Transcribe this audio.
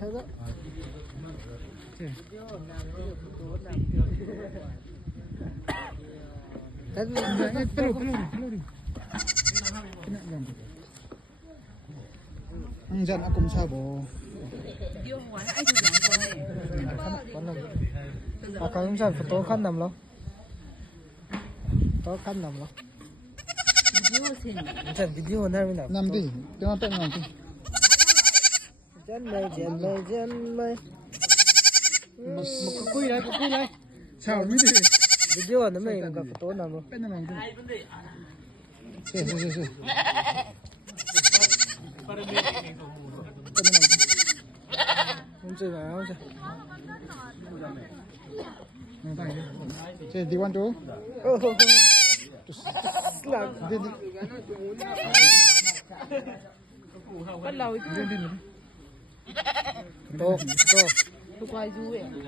sao đó Jangan aku sabo. Akan jangan foto kan nam lo. Foto kan nam lo. Jangan video na rin na. Nam di, tengok tak nam di. Jangan mai. Makukui lai. Chào mi đi. Video na mai ka foto nam lo. Pen nam di. Si. Không chơi nào không chơi. Si, di want to? Di. Bắt đầu. Di. Tô. Tôi quay vui